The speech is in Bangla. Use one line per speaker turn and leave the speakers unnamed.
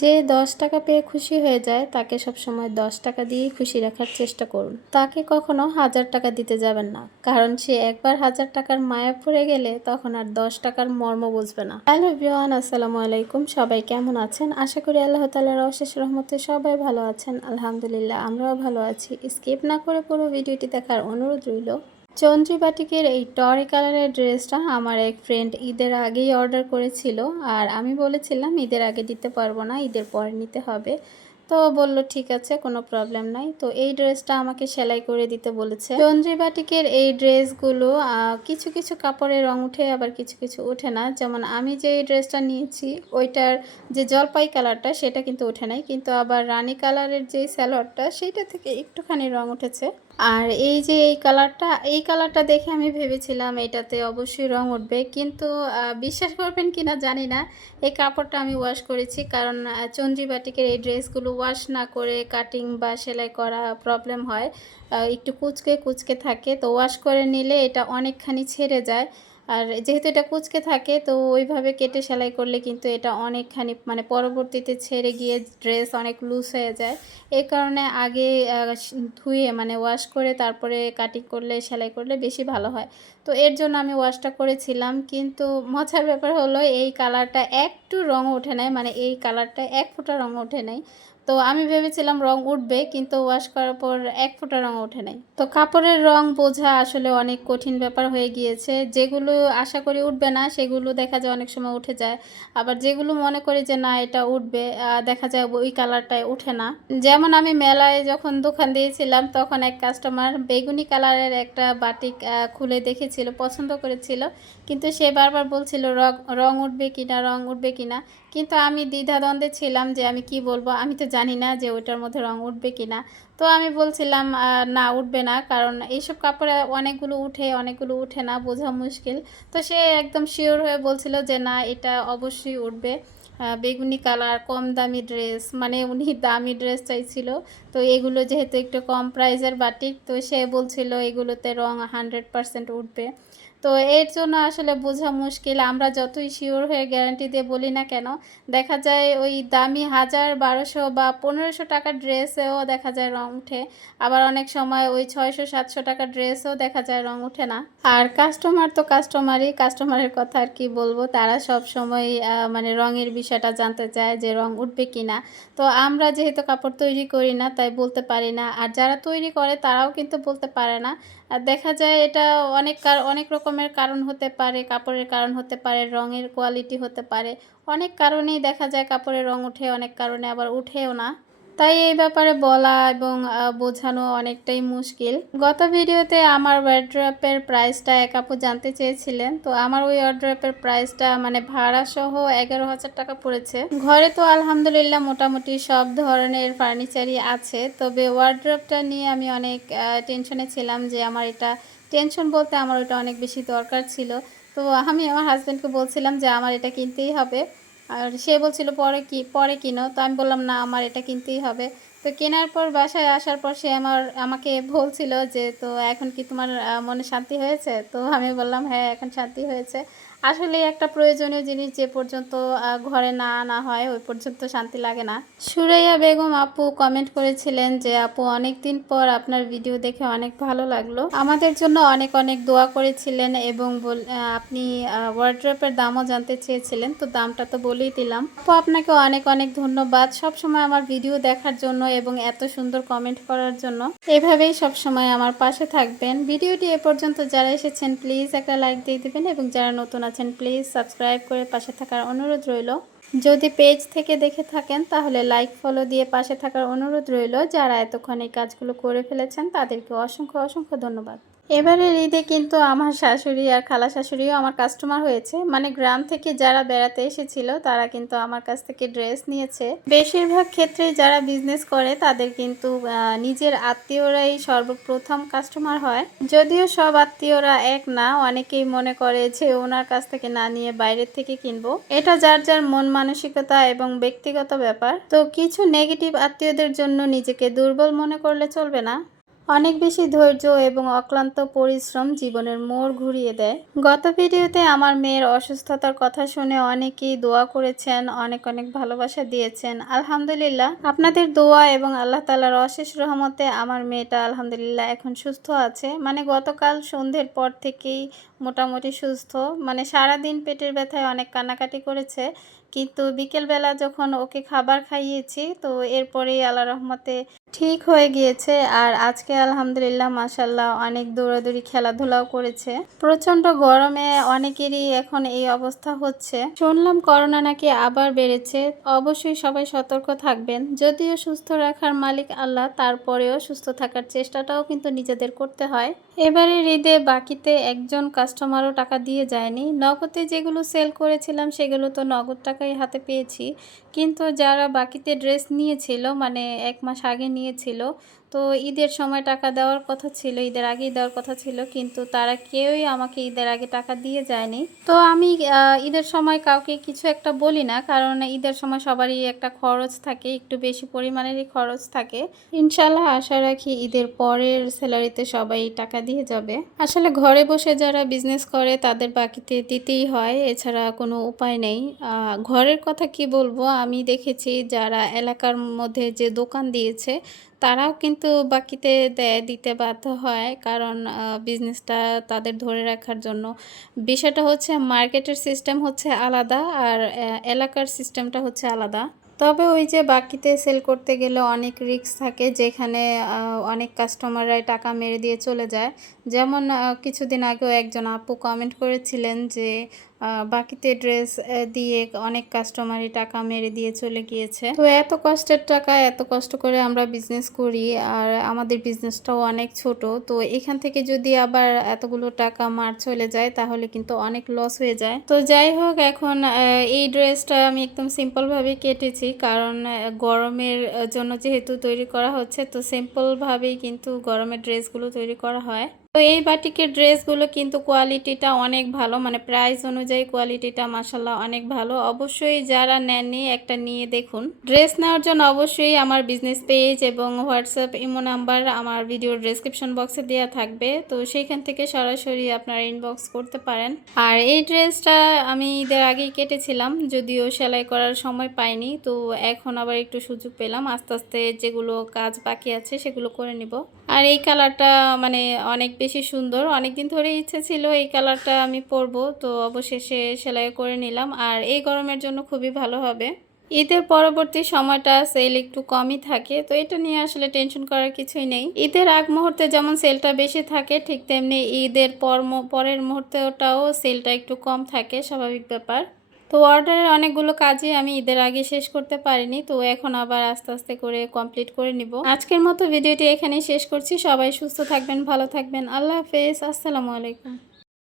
যে দশ টাকা পেয়ে খুশি হয়ে যায়, তাকে সবসময় দশ টাকা দিয়েই খুশি রাখার চেষ্টা করুন। তাকে কখনো হাজার টাকা দিতে যাবেন না, কারণ সে একবার হাজার টাকার মায়া পড়ে গেলে তখন আর দশ টাকার মর্ম বুঝবে না। হ্যালো বিওয়ান আসসালামু আলাইকুম। সবাই কেমন আছেন? আশা করি আল্লাহ তালার অশেষ রহমতে সবাই ভালো আছেন। আলহামদুলিল্লাহ, আমরাও ভালো আছি। স্কিপ না করে পুরো ভিডিওটি দেখার অনুরোধ রইল চন্দ্রী বাটিকের এই টরি কালারের ড্রেসটা আমার এক ফ্রেন্ড ঈদের আগেই অর্ডার করেছিল আর আমি বলেছিলাম, ঈদের আগে দিতে পারব না, ঈদের পরে নিতে হবে। তো বলল, ঠিক আছে, কোনো প্রবলেম নাই। তো এই ড্রেসটা আমাকে সেলাই করে দিতে বলেছে। চন্দ্রী বাটিকের এই ড্রেসগুলো কিছু কিছু কাপড়ের রং উঠে, আবার কিছু কিছু ওঠে না। যেমন আমি যে ড্রেসটা নিয়েছি, ওইটার যে জলপাই কালারটা, সেটা কিন্তু ওঠে নাই। কিন্তু আবার রানী কালারের যে স্যালোয়ারটা, সেইটা থেকে একটুখানি রং উঠেছে। আর এই যে এই কালারটা এই কালারটা দেখে আমি ভেবেছিলাম এটাতে অবশ্যই রং উঠবে। কিন্তু বিশ্বাস করবেন কি না জানি না এই কাপড়টা আমি ওয়াশ করেছি। কারণ আহ, চন্দ্রী বাটিকের এই ড্রেসগুলো ওয়াশ না করে কাটিং বা সেলাই করা প্রবলেম হয়। একটু কুচকে কুচকে থাকে। তো ওয়াশ করে নিলে এটা অনেকখানি ছেড়ে যায়। আর যেহেতু এটা কুচকে থাকে, তো ওইভাবে কেটে সেলাই করলে কিন্তু এটা অনেকখানি মানে পরবর্তীতে ছেড়ে গিয়ে ড্রেস অনেক লুজ হয়ে যায়। এই কারণে আগে ধুয়ে মানে ওয়াশ করে তারপরে কাটিং করলে, সেলাই করলে বেশি ভালো হয়। তো এর জন্য আমি ওয়াশটা করেছিলাম, কিন্তু মজার ব্যাপার হলো এই কালারটা একটু রং ওঠে নাই মানে এই কালারটা এক ফোঁটা রং ওঠে নাই। তো আমি ভেবেছিলাম রং উঠবে, কিন্তু ওয়াশ করার পর এক ফোঁটা রং ওঠে নাই। তো কাপড়ের রং বোঝা আসলে অনেক কঠিন ব্যাপার হয়ে গিয়েছে। যেগুলো আশা করি উঠবে না, সেগুলো দেখা যায় অনেক সময় উঠে যায়। আবার যেগুলো মনে করি যে না, এটা উঠবে দেখা যায় ওই কালারটায় উঠে না। যেমন আমি মেলায় যখন দোকান দিয়েছিলাম, তখন এক কাস্টমার বেগুনি কালারের একটা বাটিক খুলে দেখেছিল, পছন্দ করেছিল। কিন্তু সে বারবার বলছিল, রং রং উঠবে কিনা, রং উঠবে কিনা? কিন্তু আমি দ্বিধাদ্বন্দ্বে ছিলাম যে আমি কি বলব? আমি তো জানি না যে ওইটার মধ্যে রং উঠবে কিনা। তো আমি বলছিলাম না, উঠবে না। কারণ এইসব কাপড়ে অনেকগুলো উঠে অনেকগুলো উঠে না বোঝা মুশকিল। তো সে একদম শিওর হয়ে বলছিল যে, না, এটা অবশ্যই উঠবে। বেগুনি কালার, কম দামি ড্রেস মানে উনি দামি ড্রেস চাইছিল। তো এগুলো যেহেতু একটু কম প্রাইসের বাটিক, তো সে বলছিল এগুলোতে রং হান্ড্রেড পারসেন্ট উঠবে। তো এর জন্য আসলে বোঝা মুশকিল। আমরা যতই শিওর হয়ে গ্যারান্টি দিয়ে বলি না কেন, দেখা যায় ওই দামি হাজার বারোশো বা পনেরোশো টাকার ড্রেসেও দেখা যায় রং উঠে। আবার অনেক সময় ওই ছয়শো, সাতশো টাকার ড্রেসেও দেখা যায় রং উঠে না। আর কাস্টমার তো কাস্টমারই কাস্টমারের কথা আর কি বলব? তারা সব সময় মানে রঙের বিষয়টা জানতে চায় যে রং উঠবে কি না তো আমরা যেহেতু কাপড় তৈরি করি না, তাই বলতে পারি না। আর যারা তৈরি করে, তারাও কিন্তু বলতে পারে না। আর দেখা যায় এটা অনেক অনেক রকমের কারণ হতে পারে, কাপড়ের কারণ হতে পারে, রঙের কোয়ালিটি হতে পারে। অনেক কারণেই দেখা যায় কাপড়ের রং উঠে, অনেক কারণে আবার উঠেও না। তাই এই ব্যাপারে বলা এবং বোঝানো অনেকটাই মুশকিল। গত ভিডিওতে আমার ওয়ার্ড্রপের প্রাইসটা এক আপু জানতে চেয়েছিলেন। তো আমার ওই ওয়ার্ড্রপের প্রাইসটা মানে ভাড়া সহ এগারো হাজার টাকা পড়েছে। ঘরে তো আলহামদুলিল্লাহ মোটামুটি সব ধরনের ফার্নিচারই আছে। তবে ওয়ার্ড্রপটা নিয়ে আমি অনেক টেনশনে ছিলাম যে আমার এটা টেনশন বলতে আমার ওটা অনেক বেশি দরকার ছিল। তো আমি আমার হাজব্যান্ডকে বলছিলাম যে, আমার এটা কিনতেই হবে। আর সে বলছিল, পরে কি, পরে কিনো। তো আমি বললাম, না, আমার এটা কিনতেই হবে। তো কেনার পর বাসায় আসার পর সে আমার, আমাকে বলছিল যে, তো এখন কি তোমার মনে শান্তি হয়েছে? তো আমি বললাম হ্যাঁ এখন শান্তি হয়েছে। আসলে একটা প্রয়োজনীয় জিনিস যে পর্যন্ত ঘরে না আনা হয়, ওই পর্যন্ত শান্তি লাগে না। সুরাইয়া বেগম আপু কমেন্ট করেছিলেন যে, আপু অনেক দিন পর আপনার ভিডিও দেখে অনেক ভালো লাগল। আমাদের জন্য অনেক অনেক দোয়া করেছিলেন এবং আপনি ওয়ার্ড্রপের দামও জানতে চেয়েছিলেন, তো দামটা তো বলেই দিলাম। আপু, আপনাকে অনেক অনেক ধন্যবাদ সব সময় আমার ভিডিও দেখার জন্য এবং এত সুন্দর কমেন্ট করার জন্য। এভাবেই সব সময় আমার পাশে থাকবেন। ভিডিওটি এ পর্যন্ত যারা এসেছেন প্লিজ একটা লাইক দিয়ে দেবেন এবং যারা নতুন আছেন প্লিজ সাবস্ক্রাইব করে পাশে থাকার অনুরোধ রইল। যদি পেজ থেকে দেখে থাকেন, তাহলে লাইক ফলো দিয়ে পাশে থাকার অনুরোধ রইল। যারা এতক্ষণ এই কাজগুলো করে ফেলেছেন, তাদেরকে অসংখ্য অসংখ্য ধন্যবাদ। এবারের ঈদে কিন্তু আমার শাশুড়ি আর খালা শাশুড়িও আমার কাস্টমার হয়েছে। মানে গ্রাম থেকে যারা বেড়াতে এসেছিল, তারা কিন্তু আমার কাছ থেকে ড্রেস নিয়েছে। বেশিরভাগ ক্ষেত্রে যারা বিজনেস করে, তাদের কিন্তু নিজের আত্মীয়রাই সর্বপ্রথম কাস্টমার হয়। যদিও সব আত্মীয়রা এক না, অনেকেই মনে করে যে ওনার কাছ থেকে না নিয়ে বাইরের থেকে কিনবো। এটা যার যার মন মানসিকতা এবং ব্যক্তিগত ব্যাপার। তো কিছু নেগেটিভ আত্মীয়দের জন্য নিজেকে দুর্বল মনে করলে চলবে না। অনেক বেশি ধৈর্য এবং অক্লান্ত পরিশ্রম জীবনের মোড় ঘুরিয়ে দেয়। গত ভিডিওতে আমার মেয়ের অসুস্থতার কথা শুনে অনেকেই দোয়া করেছেন, অনেক অনেক ভালোবাসা দিয়েছেন। আলহামদুলিল্লাহ, আপনাদের দোয়া এবং আল্লাহ তালার অশেষ রহমতে আমার মেয়েটা আলহামদুলিল্লাহ এখন সুস্থ আছে। মানে গতকাল সন্ধ্যের পর থেকেই মোটামুটি সুস্থ। মানে সারাদিন পেটের ব্যথায় অনেক কান্নাকাটি করেছে। কিন্তু বিকেলবেলা যখন ওকে খাবার খাইয়েছি, তো এরপরেই আল্লাহ রহমতে ঠিক হয়ে গিয়েছে। আর আজকে আলহামদুলিল্লাহ মাসাল্লাহ অনেক দৌড়াদৌড়ি, খেলাধুলাও করেছে। প্রচণ্ড গরমে অনেকেরই এখন এই অবস্থা হচ্ছে। শুনলাম করোনা নাকি আবার বেড়েছে। অবশ্যই সবাই সতর্ক থাকবেন। যদিও সুস্থ রাখার মালিক আল্লাহ, তারপরেও সুস্থ থাকার চেষ্টাটাও কিন্তু নিজেদের করতে হয়। এবারে ঈদে বাকিতে একজন কাস্টমারও টাকা দিয়ে যায়নি। নগদে যেগুলো সেল করেছিলাম, সেগুলো তো নগদ টাকাই হাতে পেয়েছি। কিন্তু যারা বাকিতে ড্রেস নিয়েছিল মানে এক মাস আগে নিয়েছিল তো ঈদের সময় টাকা দেওয়ার কথা ছিল, ঈদের আগেই দেওয়ার কথা ছিল, কিন্তু তারা কেউই আমাকে ঈদের আগে টাকা দিয়ে যায়নি। তো আমি ঈদের সময় কাউকে কিছু একটা বলি না, কারণ ঈদের সময় সবারই একটা খরচ থাকে, একটু বেশি পরিমাণেরই খরচ থাকে। ইনশাল্লাহ আশা রাখি ঈদের পরের স্যালারিতে সবাই টাকা দিয়ে যাবে। আসলে ঘরে বসে যারা বিজনেস করে, তাদের বাকিতে দিতেই হয়, এছাড়া কোনো উপায় নেই। ঘরের কথা কি বলব? আমি দেখেছি যারা এলাকার মধ্যে যে দোকান দিয়েছে তারাও কিন্তু বাকিতে দেয় দিতে বাধ্য হয়। কারণ বিজনেসটা তাদের ধরে রাখার জন্য। বিষয়টা হচ্ছে মার্কেটের সিস্টেম হচ্ছে আলাদা আর এলাকার সিস্টেমটা হচ্ছে আলাদা। তবে ওই যে বাকিতে সেল করতে গেলে অনেক রিস্ক থাকে যেখানে অনেক কাস্টমাররাই টাকা মেরে দিয়ে চলে যায়। যেমন কিছুদিন আগেও একজন আপু কমেন্ট করেছিলেন যে বাকিতে ড্রেস দিয়ে অনেক কাস্টমারই টাকা মেরে দিয়ে চলে গিয়েছে। তো এত কষ্টের টাকা, এত কষ্ট করে আমরা বিজনেস করি আর আমাদের বিজনেসটাও অনেক ছোট। তো এখান থেকে যদি আবার এতগুলো টাকা মার চলে যায়, তাহলে কিন্তু অনেক লস হয়ে যায়। তো যাই হোক, এখন এই ড্রেসটা আমি একদম সিম্পলভাবে কেটেছি। কারণ গরমের জন্য যেহেতু তৈরি করা হচ্ছে, তো সিম্পলভাবেই কিন্তু গরমের ড্রেসগুলো তৈরি করা হয়। তো এই বাটিকের ড্রেসগুলো কিন্তু কোয়ালিটিটা অনেক ভালো মানে প্রাইস অনুযায়ী কোয়ালিটিটা মাসাল্লাহ অনেক ভালো। অবশ্যই যারা নেননি একটা নিয়ে দেখুন। ড্রেস নেওয়ার জন্য অবশ্যই আমার বিজনেস পেজ এবং হোয়াটসঅ্যাপ ইমো নাম্বার আমার ভিডিওর ডেসক্রিপশন বক্সে দেওয়া থাকবে। তো সেইখান থেকে সরাসরি আপনারা ইনবক্স করতে পারেন। আর এই ড্রেসটা আমি ঈদের আগেই কেটেছিলাম, যদিও সেলাই করার সময় পাইনি, তো এখন আবার একটু সুযোগ পেলাম। আস্তে আস্তে যেগুলো কাজ বাকি আছে সেগুলো করে নিব। আর এই কালারটা মানে অনেক বেশি সুন্দর। অনেক দিন ধরে ইচ্ছে ছিল এই কালারটা আমি পরবো, তো অবশেষে সেলাই করে নিলাম। আর এই গরমের জন্য খুবই ভালো হবে। ঈদের পরবর্তী সময়টা সেল একটু কমই থাকে, তো এটা নিয়ে আসলে টেনশন করার কিছুই নেই। ঈদের আগ মুহূর্তে যেমন সেলটা বেশি থাকে, ঠিক তেমনি ঈদের পর পরের মুহূর্তেটাও সেলটা একটু কম থাকে, স্বাভাবিক ব্যাপার। তো অর্ডারের অনেকগুলো কাজই আমি ঈদের আগে শেষ করতে পারিনি, তো এখন আবার আস্তে আস্তে করে কমপ্লিট করে নিব। আজকের মতো ভিডিওটি এখানেই শেষ করছি, সবাই সুস্থ থাকবেন, ভালো থাকবেন, আল্লাহ হাফেজ, আসসালামু আলাইকুম।